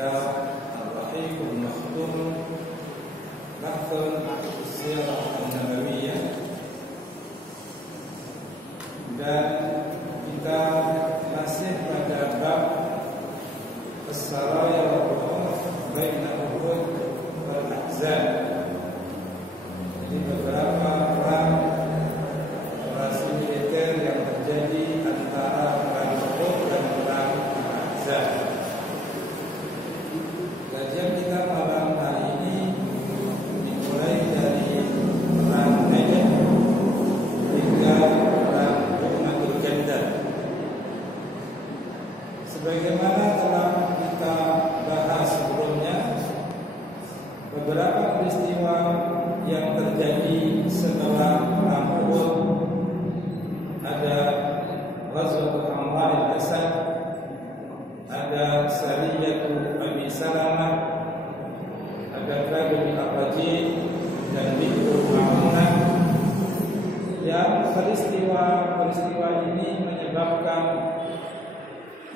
kitab Al-Rahiqul Maktum Nakhl Sirah An-Nabawiyah, dan kita masih pada bab As-Saraya wal Baina Uhud wal Ahzab. Jadi beberapa perang operasi militer yang terjadi antara perang Uhud dan perang Ahzab. Kajian kita malam hari ini dimulai dari perang Najd hingga perang Jumatul Jandal. Sebagaimana telah kita bahas sebelumnya, beberapa peristiwa yang terjadi setelah perang Uhud, ada Ghazwatul Hamra al-Asad, ada Sariyatul Abi Salamah, ada Ghadratul Aqajid dan Bi'tul Ma'unah. Yang peristiwa ini menyebabkan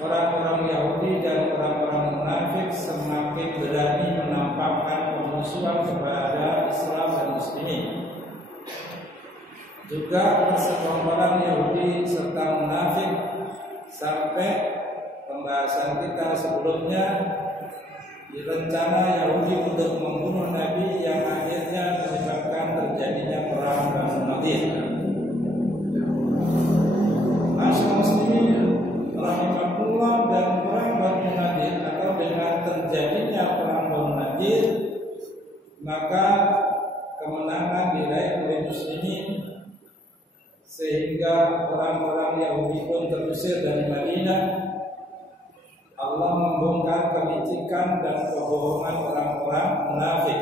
orang-orang Yahudi dan orang-orang munafik semakin berani menampakkan pemusuhan kepada Islam dan Muslimin. Juga persekongkolan Yahudi serta munafik, sampai pembahasan kita sebelumnya rencana Yahudi untuk membunuh Nabi yang akhirnya menyebabkan terjadinya perang Banu Nadir. Masyaallah muslimin rahimahullah, dan perang Banu Nadir atau dengan terjadinya perang Banu Nadir, maka kemenangan diraih oleh muslimin sehingga orang-orang Yahudi pun terusir dari Madinah. Allah membongkar kelicikan dan kebohongan orang-orang munafik.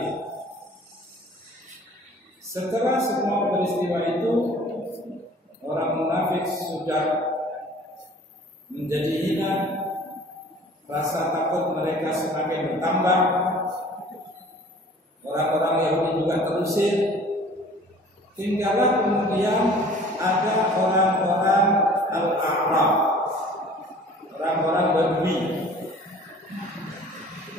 Setelah semua peristiwa itu, orang munafik sudah menjadi hina, rasa takut mereka semakin bertambah. Orang-orang Yahudi juga terusir. Tinggallah kemudian ada orang-orang Al-A'rab, orang-orang Badui.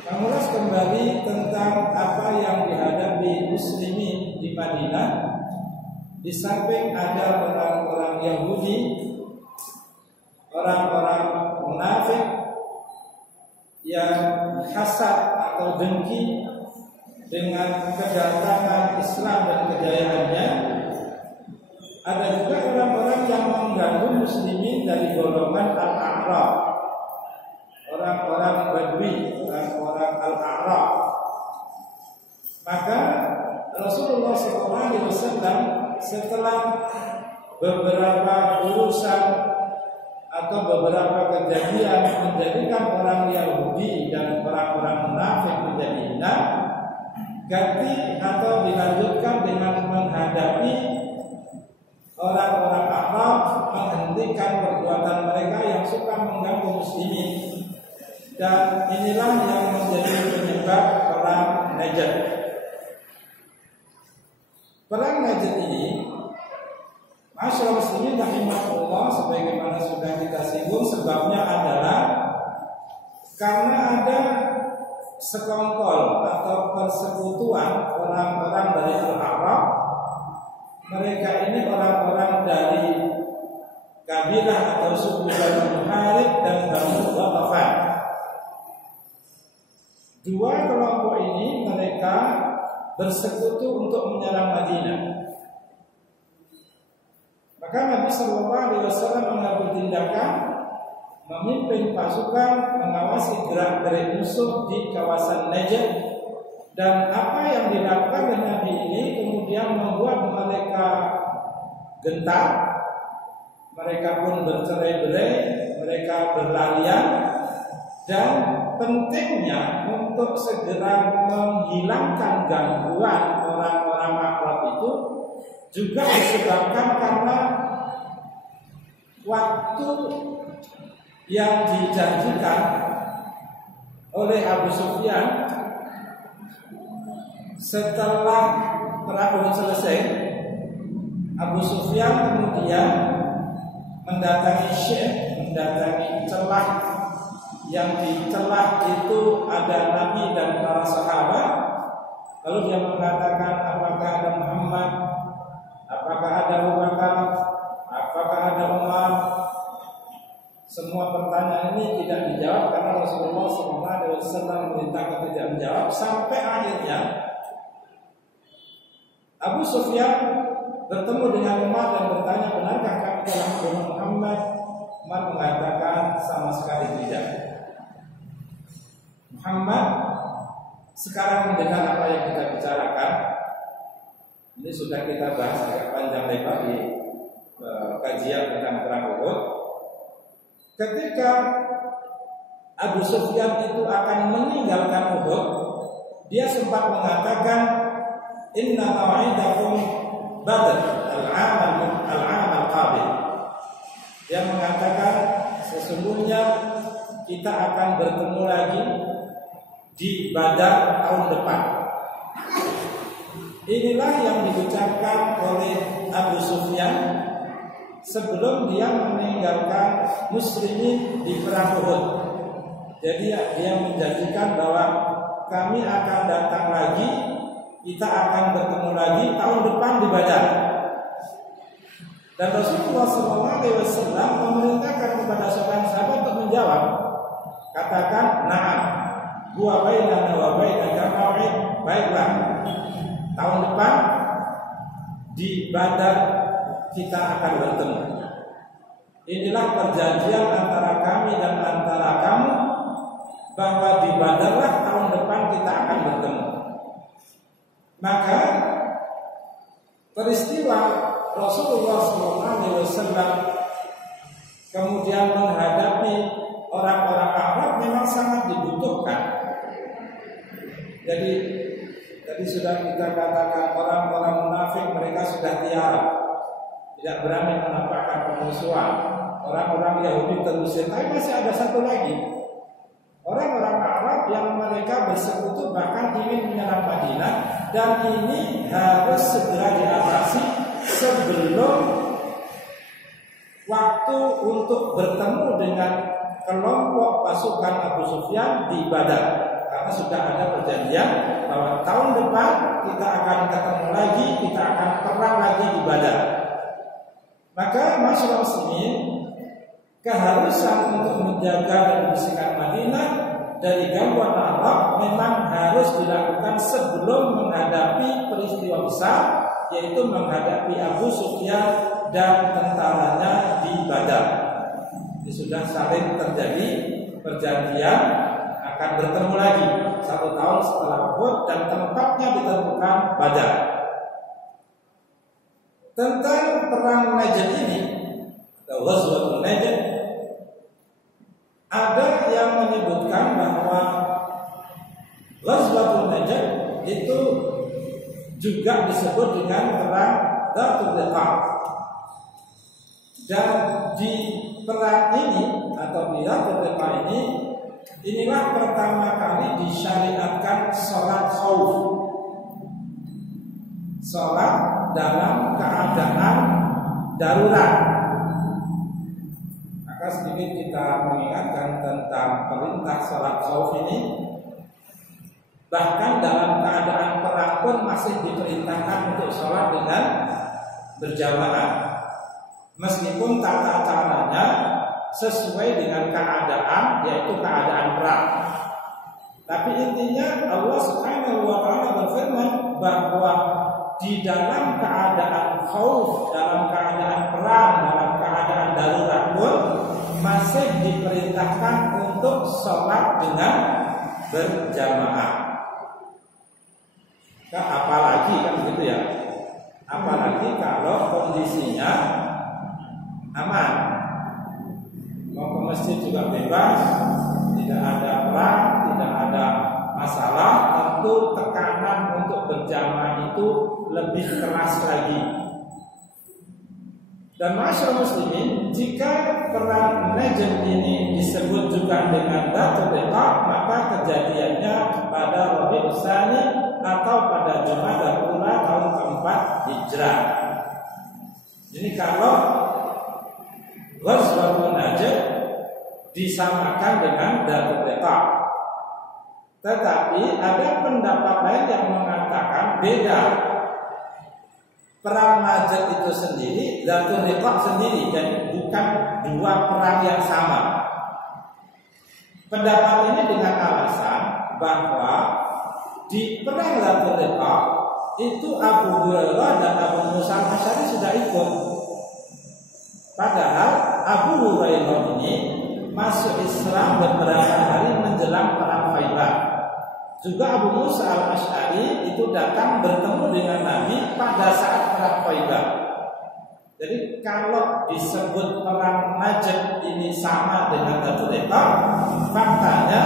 Mengulas kembali tentang apa yang dihadapi muslimin di Madinah. Di samping ada orang-orang Yahudi, orang-orang munafik yang hasad atau dengki dengan kedatangan Islam dan kejayaannya. Ada juga orang-orang yang mengganggu muslimin dari golongan Al-A'rab, orang-orang Badui, orang-orang Al-A'rab. Maka Rasulullah SAW setelah beberapa urusan atau beberapa kejadian menjadikan orang Yahudi dan orang-orang munafik menjadi hina, ganti atau dilanjutkan dengan menghadapi orang-orang Arab, menghentikan perbuatan mereka yang suka mengganggu muslimin. Dan inilah yang menjadi penyebab perang Najd. Perang Najd ini, masyaallah muslimin rahimahullah, sebagaimana sudah kita singgung, sebabnya adalah karena ada sekongkol atau persekutuan orang-orang dari Al-Arab. Mereka ini orang-orang dari kabilah atau suku Banu Harith dan Banu Ghatafan. Dua kelompok ini mereka bersekutu untuk menyerang Madinah. Maka Nabi SAW mengambil tindakan, memimpin pasukan mengawasi gerak-gerik musuh di kawasan Najd. Dan apa yang dilakukan oleh Nabi ini kemudian membuat mereka gentar. Mereka pun bercerai-berai, mereka berlarian. Dan pentingnya untuk segera menghilangkan gangguan orang-orang Arab itu juga disebabkan karena waktu yang dijanjikan oleh Abu Sufyan setelah perang Uhud selesai. Abu Sufyan kemudian mendatangi Syekh, mendatangi celah yang dicelah itu ada Nabi dan para sahabat. Lalu dia mengatakan, apakah ada Muhammad, apakah ada Abu Bakar, apakah ada Umar? Semua pertanyaan ini tidak dijawab karena Rasulullah SAW memerintahkan tidak menjawab, sampai akhirnya Abu Sufyan bertemu dengan Umar dan bertanya, benarkah kamu telah membunuh Muhammad? Umar mengatakan, sama sekali tidak. Muhammad sekarang mendengar apa yang kita bicarakan. Ini sudah kita bahas agak panjang lebar di kajian tentang perang Uhud. Ketika Abu Sufyan itu akan meninggalkan Uhud, dia sempat mengatakan, inna maw'idakum Badr al-'am al-qabil. Dia mengatakan, sesungguhnya kita akan bertemu lagi di Badar tahun depan. Inilah yang diucapkan oleh Abu Sufyan sebelum dia meninggalkan muslimin di perang Uhud. Jadi dia menjanjikan bahwa kami akan datang lagi, kita akan bertemu lagi tahun depan di Badar. Dan Rasulullah SAW memerintahkan kepada seorang sahabat untuk menjawab, katakan, na'am, huwa bainana wa bainaka maw'id. Baiklah, tahun depan di Badar kita akan bertemu. Inilah perjanjian antara kami dan antara kamu, bahwa di Badarlah tahun depan kita akan bertemu. Maka peristiwa Rasulullah SAW kemudian menghadapi orang-orang Arab memang sangat dibutuhkan. Jadi tadi sudah kita katakan, orang-orang munafik mereka sudah tiarap, tidak berani menampakkan permusuhan. Orang-orang Yahudi terusir. Tapi masih ada satu lagi, orang-orang Arab yang mereka bersekutu bahkan ingin menyerang Madinah, dan ini harus segera diatasi sebelum waktu untuk bertemu dengan kelompok pasukan Abu Sufyan di Badar. Karena sudah ada perjanjian bahwa tahun depan kita akan ketemu lagi, kita akan perang lagi di Badar. Maka masyarakat muslimin, keharusan untuk menjaga dan membersihkan Madinah dari gangguan Arab memang harus dilakukan sebelum menghadapi peristiwa besar, yaitu menghadapi Abu Sufyan dan tentaranya di Badar. Ini sudah saling terjadi perjanjian akan bertemu lagi 1 tahun setelah Uhud, dan tempatnya ditentukan Badar. Tentang perang Najd ini atau Ghazwatul Najd, ada yang menyebutkan bahwa Ghazwatul Najd itu juga disebut dengan perang Dzatul Riqa. Dan di perang ini atau di Dzatul Riqa ini, inilah pertama kali disyariatkan sholat khauf, sholat dalam keadaan darurat. Maka sedikit kita mengingatkan tentang perintah sholat khauf ini. Bahkan dalam keadaan perang pun masih diperintahkan untuk sholat dengan berjamaah, meskipun tata caranya sesuai dengan keadaan, yaitu keadaan perang. Tapi intinya Allah Subhanahu wa Ta'ala berfirman bahwa di dalam keadaan khauf, dalam keadaan perang, dalam keadaan darurat pun masih diperintahkan untuk sholat dengan berjamaah. Apalagi kan begitu ya, apalagi kalau kondisinya aman, mau ke masjid juga bebas, tidak ada perang, tidak ada masalah, tentu tekanan untuk berjamaah itu lebih keras lagi. Dan masyarakat muslimin, jika perang Najd ini disebut juga dengan Dzatul Riqa, maka kejadiannya pada Rabiul Tsani atau pada Jumadal Ula tahun keempat Hijrah. Jadi kalau Ghazwatul Najd disamakan dengan Dzatul Riqa. Tetapi ada pendapat lain yang mengatakan beda. Perang Najd itu sendiri, Dzatul Riqa sendiri, jadi bukan dua perang yang sama. Pendapat ini dengan alasan bahwa di perang Dzatul Riqa itu Abu Hurairah dan Abu Musa al-Asy'ari sudah ikut. Padahal Abu Hurairah ini masuk Islam beberapa hari menjelang perang Khaibar. Juga Abu Musa al-Asy'ari itu datang bertemu dengan Nabi pada saat perang Khaibar. Jadi kalau disebut perang Najd ini sama dengan Dzatul Riqa, faktanya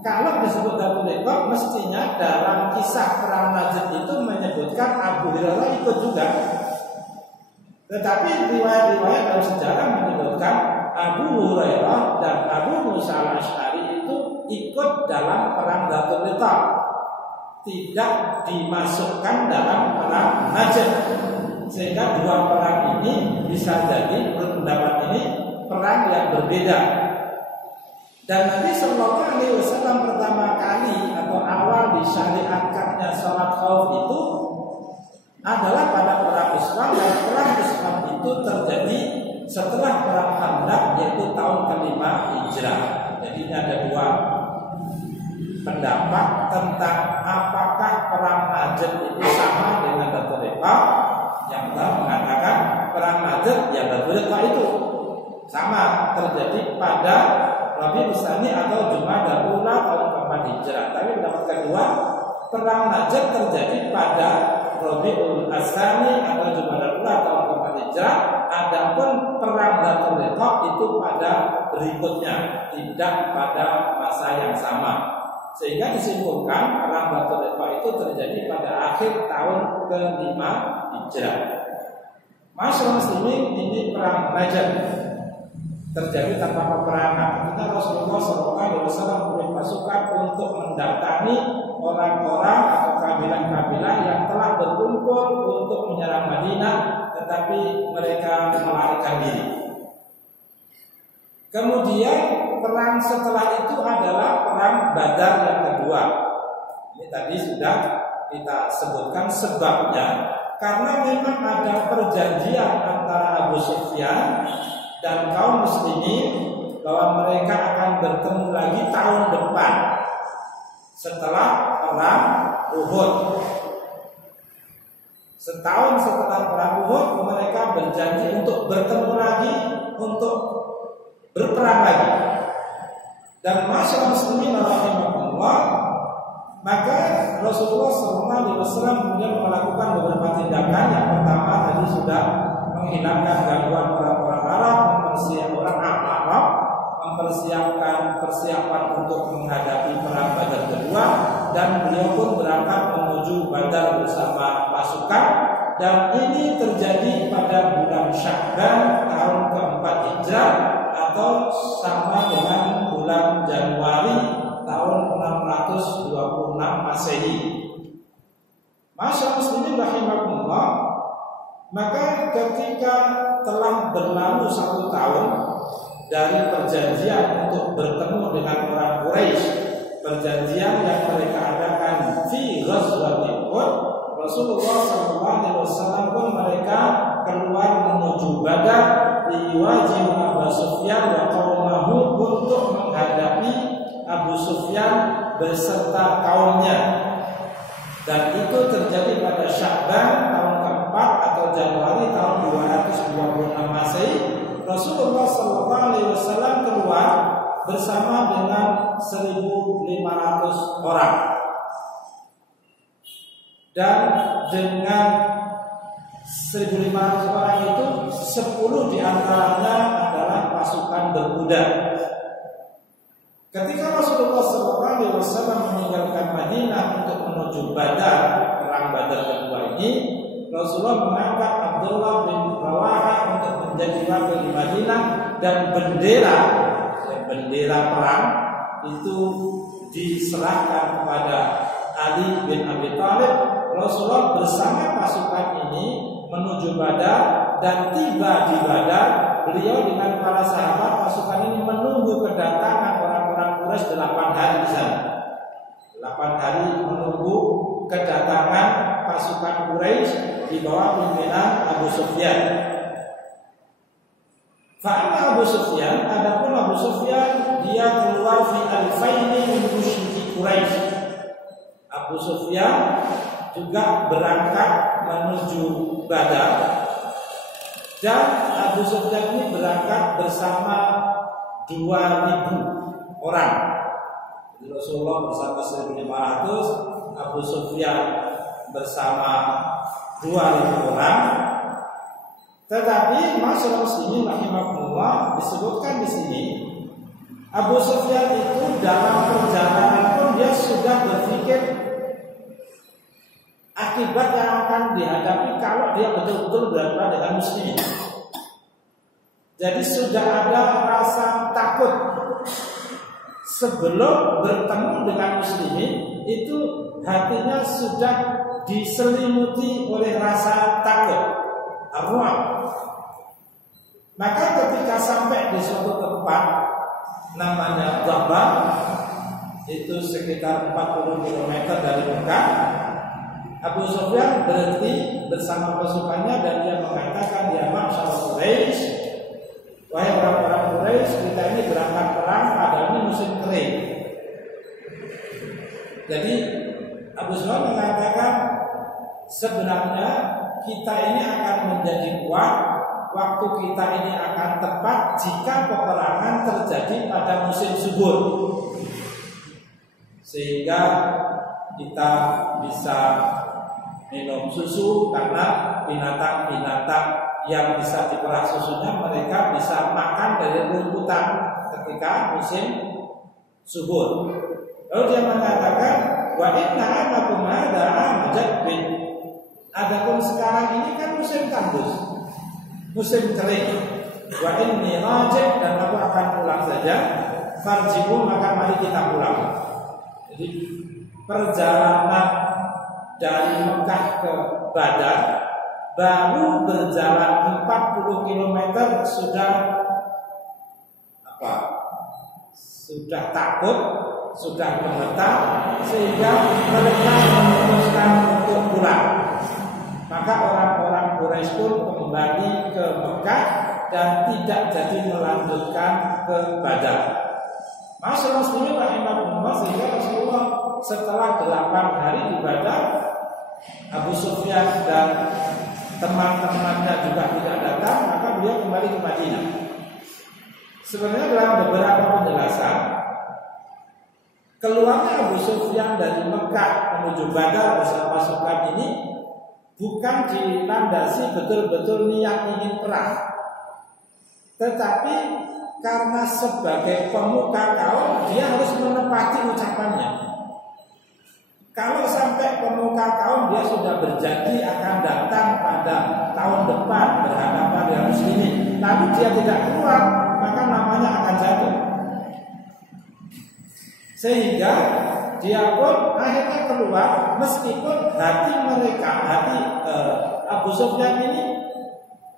kalau disebut Dzatul Riqa mestinya dalam kisah perang Najd itu menyebutkan Abu Hurairah ikut juga. Tetapi riwayat-riwayat dalam sejarah menyebutkan Abu Hurairah dan Abu Musa al-Asy'ari itu ikut dalam perang Dzatul Riqa, tidak dimasukkan dalam perang Najd. Sehingga dua perang ini bisa jadi berpendapat ini perang yang berbeda. Dan Nabi Shallallahu Alaihi Wasallam pertama kali atau awal disyariatkannya sholat khauf itu adalah pada perang Islam, dan perang Islam itu terjadi setelah perang Khandaq, yaitu tahun ke-5 Hijrah. Jadi ini ada dua pendapat tentang apakah perang Najd itu sama dengan Dzatul Riqa. Yang telah mengatakan perang Najd yang Dzatul Riqa itu sama, terjadi pada Rabiul Tsani atau Jumadal Ula tahun ke-4 Hijrah. Tapi pendapat kedua, perang Najd terjadi pada Rabiul Tsani atau Jumadal Ula tahun ke-4 Hijrah. Adapun perang Dzatul Riqa itu pada berikutnya, tidak pada masa yang sama. Sehingga disimpulkan perang Dzatul Riqa itu terjadi pada akhir tahun ke-5 Hijrah. Masyaallah muslimin, ini perang Najd terjadi tanpa peperangan. Kita Rasulullah SAW memberi pasukan untuk mendatangi orang-orang atau kabilah-kabilah yang telah berkumpul untuk menyerang Madinah, tetapi mereka melarikan diri. Kemudian perang setelah itu adalah perang Badar yang kedua. Ini tadi sudah kita sebutkan sebabnya, karena memang ada perjanjian antara Abu Sufyan dan kaum muslimin bahwa mereka akan bertemu lagi tahun depan setelah perang Uhud. Setahun setelah perang Uhud mereka berjanji untuk bertemu lagi, untuk berperang lagi. Dan masyaallah muslimin rahimahullah, maka Rasulullah SAW kemudian melakukan beberapa tindakan. Yang pertama tadi sudah menghilangkan gangguan orang-orang Arab, mempersiapkan persiapan untuk menghadapi perang Badar kedua, dan beliau pun berangkat menuju Badar bersama pasukan. Dan ini terjadi pada bulan Sya'ban tahun ke-4 Hijrah atau sama dengan bulan Januari tahun 626 Masehi. Masyaallah muslimin rahimakumullah, maka ketika telah berlalu 1 tahun dari perjanjian untuk bertemu dengan orang Quraisy, perjanjian yang mereka adakan di Ghazwatul Uhud, Rasulullah SAW pun mereka keluar menuju Badar liwajihu Abu Sufyan wa qaumahu, untuk menghadapi Abu Sufyan beserta kaumnya. Dan itu terjadi pada Sya'ban tahun ke-4 atau Januari tahun 226 Masehi. Rasulullah SAW keluar bersama dengan 1.500 orang. Dan dengan 1.500 orang itu 10 diantaranya adalah pasukan berkuda. Ketika Rasulullah SAW meninggalkan Madinah untuk menuju Badar, perang Badar kedua ini, Rasulullah mengangkat Abdullah bin Rawahah untuk menjadi wakil di Madinah, dan bendera perang itu diserahkan kepada Ali bin Abi Thalib. Rasulullah bersama pasukan ini menuju Badar dan tiba di Badar, beliau dengan para sahabat pasukan ini menunggu kedatangan orang-orang Quraisy 8 hari di sana. 8 hari menunggu kedatangan pasukan Quraisy di bawah pimpinan Abu Sufyan. Fa'ama Abu Sufyan, adapun Abu Sufyan dia keluar fi alfaini min musyriki Quraisy. Abu Sufyan juga berangkat menuju Badar, dan Abu Sufyan ini berangkat bersama 2.000 orang. Rasulullah bersama 1.500, Abu Sufyan bersama 2.000 orang. Tetapi masyarakat muslimin rahimahullah disebutkan di sini, Abu Sufyan itu dalam perjalanan pun dia sudah berpikir akibat yang akan dihadapi kalau dia betul-betul berhadapan dengan muslimin. Jadi sudah ada rasa takut sebelum bertemu dengan muslimin, itu hatinya sudah diselimuti oleh rasa takut. Arwah. Maka ketika sampai di suatu tempat namanya Dhahbah, itu sekitar 40 km dari Mekah, Abu Sufyan berhenti bersama pasukannya dan dia mengatakan, ya ma'syar Quraisy, wahai orang-orang Quraisy, kita ini berangkat perang padahal ini musim kering. Jadi Abu Sufyan mengatakan, sebenarnya kita ini akan menjadi kuat, waktu kita ini akan tepat jika peperangan terjadi pada musim subur, sehingga kita bisa minum susu, karena binatang-binatang yang bisa diperah susunya mereka bisa makan dari rumputan ketika musim subur. Lalu dia mengatakan, wa inna amakum hadza amjadbin. Adapun sekarang ini kan musim tandus, musim kering. Wa inni raji', dan aku akan pulang saja. Farji'u, maka mari kita pulang. Jadi perjalanan dari Mekah ke Badar baru berjalan 40 km sudah sudah takut, sudah gemetar, sehingga mereka memutuskan untuk pulang. Maka orang-orang Quraisy pun kembali ke Mekah dan tidak jadi melanjutkan ke Badar. Masyaallah muslimin rahimahullah, sehingga Rasulullah setelah 8 hari di Badar, Abu Sufyan dan teman-temannya juga tidak datang, maka beliau kembali ke Madinah. Sebenarnya dalam beberapa penjelasan, keluarnya Abu Sufyan dari Mekah menuju Badar bersama pasukan ini bukan dilandasi betul-betul niat ingin perang, tetapi karena sebagai pemuka kaum dia harus menepati ucapannya. Kalau sampai pemuka kaum dia sudah berjanji akan datang pada tahun depan berhadapan dengan muslimin, lalu dia tidak keluar, maka namanya akan jatuh. Sehingga dia pun akhirnya keluar, meskipun hati Abu Sufyan ini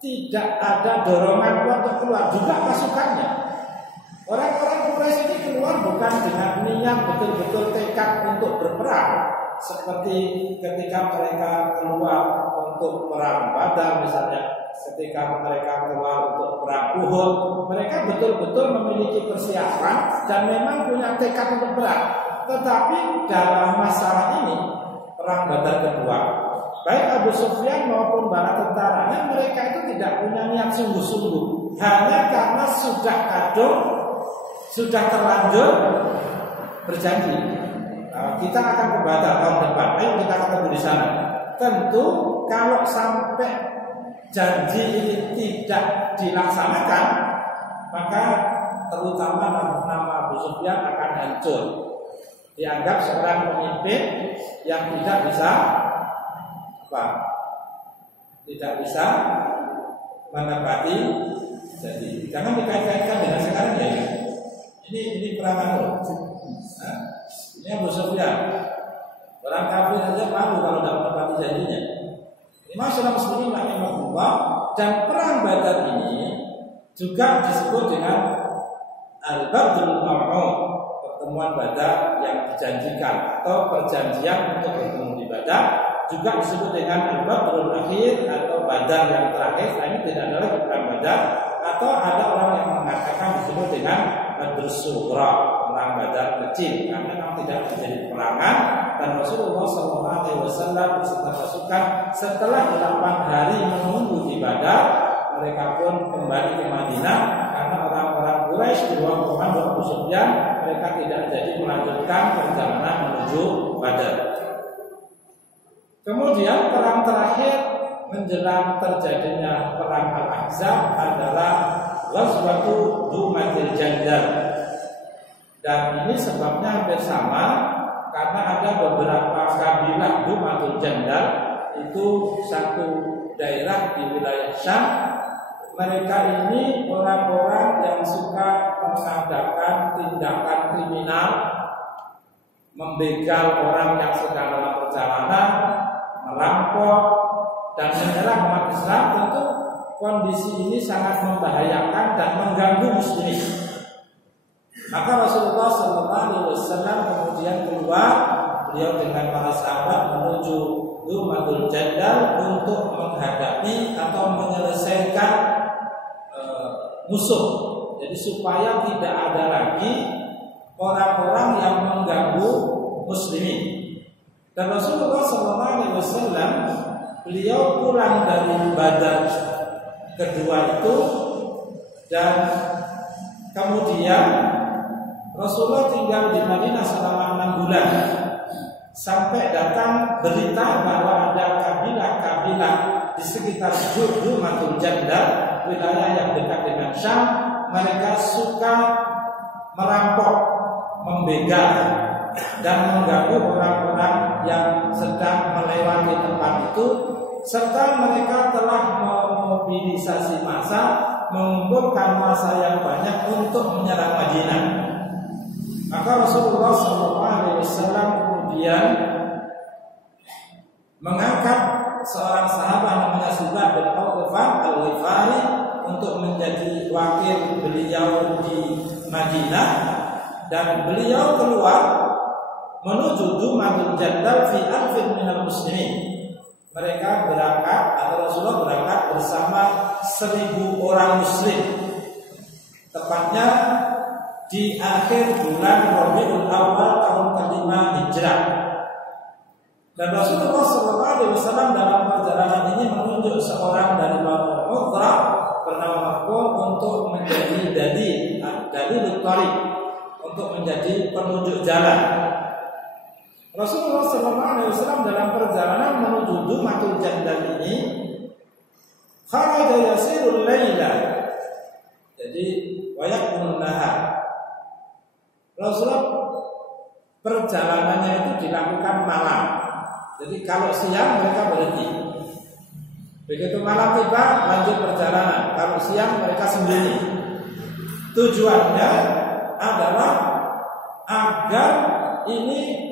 tidak ada dorongan kuat untuk keluar, juga pasukannya. Orang-orang Quraisy ini keluar bukan dengan niat betul-betul tekad untuk berperang, seperti ketika mereka keluar untuk perang Badar misalnya, ketika mereka keluar untuk perang Uhud, mereka betul-betul memiliki persiapan dan memang punya tekad untuk perang. Tetapi dalam masalah ini, perang Badar kedua, baik Abu Sufyan maupun para tentaranya, mereka itu tidak punya niat sungguh-sungguh, hanya karena sudah kadung, sudah terlanjur berjanji, kita akan ke Badar tahun depan, ayo kita ketemu di sana. Tentu kalau sampai janji ini tidak dilaksanakan, maka terutama nama Abu Sufyan akan hancur. Dianggap seorang pemimpin yang tidak bisa menepati janji. Jangan dikait-kaitkan dengan sekarang ya. Ini perangan loh. Ini Abu Sufyan. Orang kafir saja malu kalau tidak menepati janjinya. Ini masalah muslimin rahimahullah. Dan perang Badar ini juga disebut dengan Al-Badrul Maw'ud, pertemuan Badar yang dijanjikan atau perjanjian untuk bertemu di Badar, juga disebut dengan Al-Badrul Akhir atau Badar yang terakhir. Nah, ini tidak ada lagi perang Badar, atau ada orang yang mengatakan disebut dengan Badrus Sughra, perang Badar kecil, karena memang tidak terjadi peperangan. Dan Rasulullah SAW beserta pasukan setelah 8 hari menunggu di Badar, mereka pun kembali ke Madinah karena orang-orang Quraisy di bawah komando Abu Sufyan, mereka tidak jadi melanjutkan perjalanan menuju Badar. Kemudian perang terakhir menjelang terjadinya perang Al-Ahzab adalah Ghazwatu Dumatil Jandal. Dan ini sebabnya hampir sama, karena ada beberapa kabilah Dumatul Jandal, itu satu daerah di wilayah Syam. Mereka ini orang-orang yang suka mengadakan tindakan kriminal, membegal orang yang sedang dalam perjalanan, merampok, dan menyerang umat Islam. Tentu kondisi ini sangat membahayakan dan mengganggu muslimin. Maka Rasulullah SAW kemudian keluar, beliau dengan para sahabat menuju Dumatul Jandal untuk menghadapi atau menyelesaikan musuh. Jadi supaya tidak ada lagi orang-orang yang mengganggu muslimin. Dan Rasulullah SAW beliau pulang dari Badar kedua itu, dan kemudian Rasulullah tinggal di Madinah selama 6 bulan sampai datang berita bahwa ada kabilah-kabilah di sekitar Dumatul Jandal, wilayah yang dekat dengan Syam. Mereka suka merampok, membegal, dan mengganggu orang-orang yang sedang melewati tempat itu, serta mereka telah memobilisasi massa, mengumpulkan massa yang banyak untuk menyerang Madinah. Maka Rasulullah SAW kemudian mengangkat seorang sahabat namanya Subah bin Al-Ghifar Al-Ghifari untuk menjadi wakil beliau di Madinah, dan beliau keluar menuju Dumatul Jandal fi alfin minal muslimin. Mereka berangkat, atau Rasulullah berangkat bersama 1.000 orang muslim, tepatnya di akhir bulan Rabiul Awal tahun ke-5 Hijrah. Dan Rasulullah SAW dalam perjalanan ini menunjuk seorang dari Banu Uthra bernama Maqbul untuk menjadi Dalilul Thariq, untuk menjadi penunjuk jalan. Rasulullah SAW dalam perjalanan menuju Dumatul Jandal ini kharaja yasirul laila, jadi wayaqul nahar. Rasulullah perjalanannya itu dilakukan malam. Jadi kalau siang mereka berhenti, begitu malam tiba lanjut perjalanan. Kalau siang mereka sembunyi. Tujuannya adalah agar ini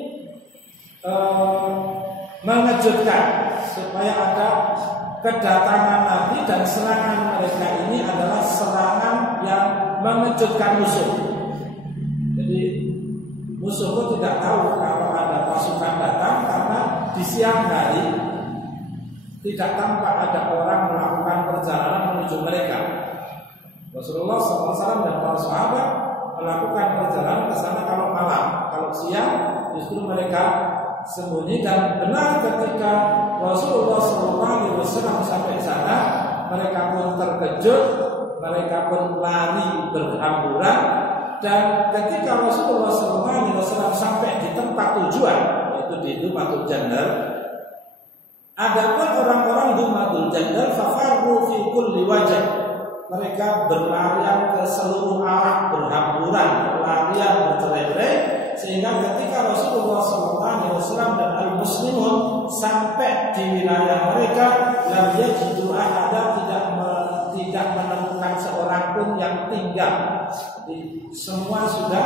mengejutkan, supaya ada kedatangan Nabi, dan serangan mereka ini adalah serangan yang mengejutkan musuh. Jadi musuh pun tidak tahu kalau ada pasukan datang, karena di siang hari tidak tampak ada orang melakukan perjalanan menuju mereka. Rasulullah SAW dan para sahabat melakukan perjalanan ke sana kalau malam. Kalau siang justru mereka sembunyi. Dan benar ketika Rasulullah SAW sampai sana, mereka pun terkejut, mereka pun lari berhamburan. Dan ketika Rasulullah SAW sampai di tempat tujuan, yaitu di Dumatul Jandal, adapun orang-orang Dumatul Jandal fafarru fi kulli wajh, mereka berlarian ke seluruh arah, berhamburan, berlarian, bercerai-berai, sehingga ketika Rasulullah SAW dan al-muslimun sampai di wilayah mereka, lam yajidu ahada, tidak menemukan seorang pun yang tinggal. Jadi semua sudah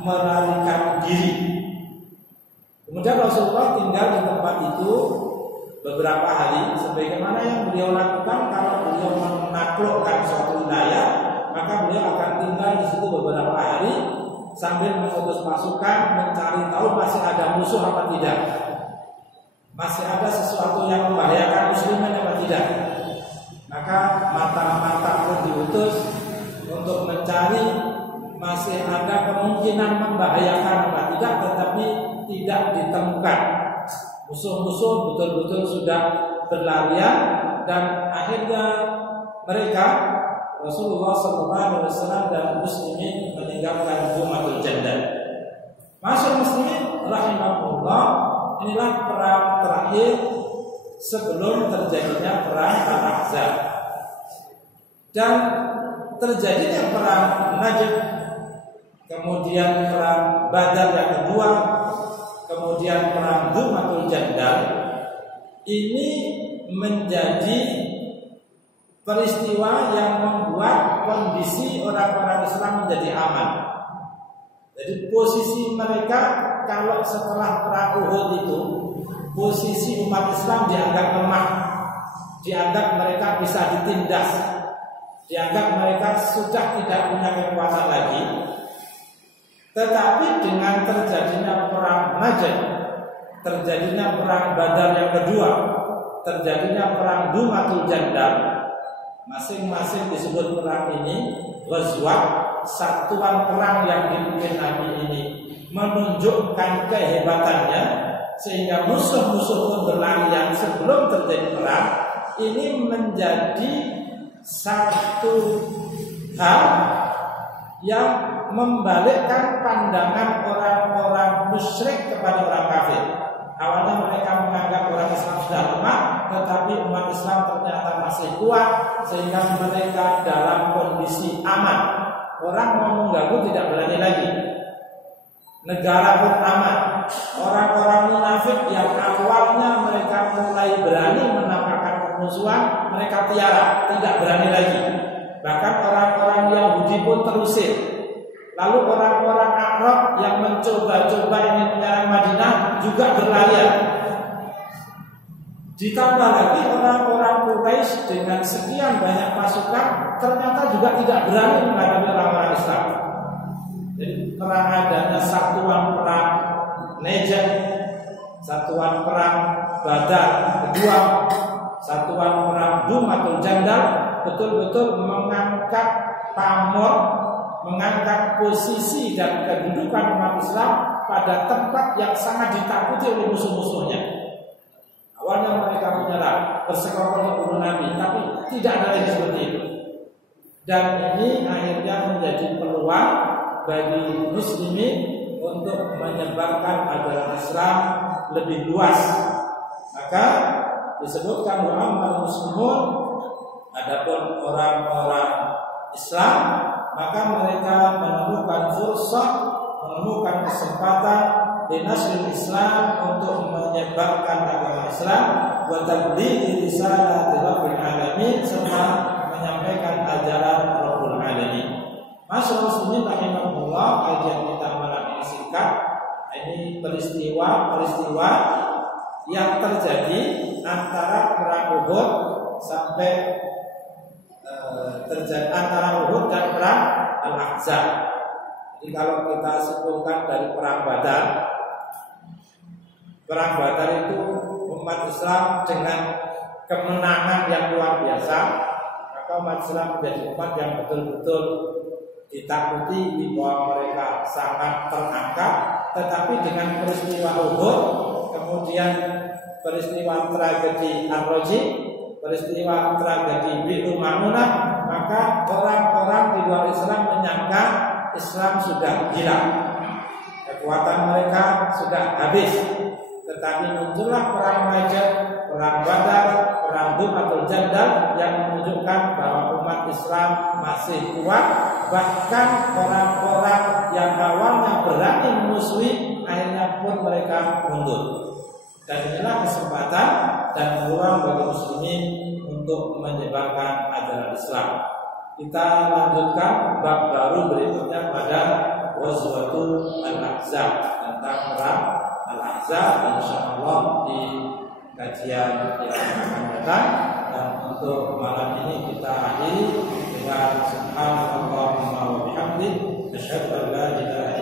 melarikan diri. Kemudian Rasulullah tinggal di tempat itu beberapa hari, sebagaimana yang beliau lakukan kalau beliau menaklukkan suatu wilayah, maka beliau akan tinggal di situ beberapa hari sambil mengutus pasukan mencari tahu masih ada musuh apa tidak, masih ada sesuatu yang membahayakan muslimin apa tidak. Maka mata-mata pun diutus untuk mencari masih ada kemungkinan membahayakan apa tidak, tetapi tidak ditemukan. Musuh-musuh betul-betul sudah berlarian dan akhirnya mereka Rasulullah SAW dan muslimin meninggalkan Jumatul Jandal. Masyaallah muslimin rahimahullah, inilah perang terakhir sebelum terjadinya perang Al-Ahzab. Dan terjadinya perang Najd, kemudian perang Badar yang kedua, kemudian perang Jumatul Jandal, ini menjadi peristiwa yang membuat kondisi orang-orang Islam menjadi aman. Jadi posisi mereka kalau setelah perang Uhud itu, posisi umat Islam dianggap lemah, dianggap mereka bisa ditindas, dianggap mereka sudah tidak punya kekuatan lagi. Tetapi dengan terjadinya perang Najd, terjadinya perang Badar yang kedua, terjadinya perang Jumatul Jandal, masing-masing disebut perang ini ghazwah, satuan perang yang dipimpin Nabi ini menunjukkan kehebatannya, sehingga musuh-musuh pun berlarian sebelum terjadi perang. Ini menjadi satu hal yang membalikkan pandangan orang-orang musyrik kepada orang kafir. Awalnya mereka menganggap orang Islam sudah lemah, tetapi umat Islam ternyata masih kuat, sehingga mereka dalam kondisi aman. Orang mau mengganggu tidak berani lagi. Negara pun aman. Orang-orang munafik yang awalnya mereka mulai berani menampakkan permusuhan, mereka tiara, tidak berani lagi. Bahkan orang-orang Yahudi pun terusir. Lalu orang-orang Arab yang mencoba-coba ingin menyerang Madinah juga berlarian. Ditambah lagi orang-orang Quraisy dengan sekian banyak pasukan ternyata juga tidak berani menghadapi orang-orang Islam. Jadi perang adanya satuan perang Najd, satuan perang Badar kedua, satuan perang Jumatul Jandal betul-betul mengangkat pamor, mengangkat posisi dan kedudukan umat Islam pada tempat yang sangat ditakuti oleh musuh-musuhnya. Awalnya mereka menyerang, bersekongkol membunuh Nabi, tapi tidak ada lagi seperti itu. Dan ini akhirnya menjadi peluang bagi muslimin untuk menyebarkan ajaran Islam lebih luas. Maka disebutkan Muhammad muslimun, adapun orang-orang Islam, maka mereka menemukan fursah, menemukan kesempatan di nasrul Islam untuk menyebarkan agama Islam, wa tablighi risalati rabbil alamin, serta menyampaikan ajaran Rabbul Alamin. Masyaallah muslimin rahimahullah, kajian kita malam ini singkat. Ini peristiwa yang terjadi antara perang Uhud sampai terjadi antara Uhud dan perang Al-Ahzab. Jadi kalau kita simpulkan dari perang Badar itu umat Islam dengan kemenangan yang luar biasa, maka umat Islam menjadi umat yang betul-betul ditakuti, di bawah mereka sangat terangkat. Tetapi dengan peristiwa Uhud, kemudian peristiwa tragedi Ar-Raji, peristiwa tragedi Bi'ru Ma'unah, maka orang-orang di luar Islam menyangka Islam sudah hilang, kekuatan mereka sudah habis. Tetapi muncullah perang Najd, perang Badar, perang Jumatul Jandal yang menunjukkan bahwa umat Islam masih kuat. Bahkan orang-orang yang awalnya berani memusuhi, akhirnya pun mereka mundur. Dan inilah kesempatan dan peluang bagi muslimin untuk menyebarkan ajaran Islam. Kita lanjutkan bab baru berikutnya pada Ghazwatul Al-Ahzab, tentang perang Al-Ahzab, insyaallah di kajian yang akan datang. Dan untuk malam ini kita akhiri dengan subhanallah wa bihamdihi asyhadu an la ilaha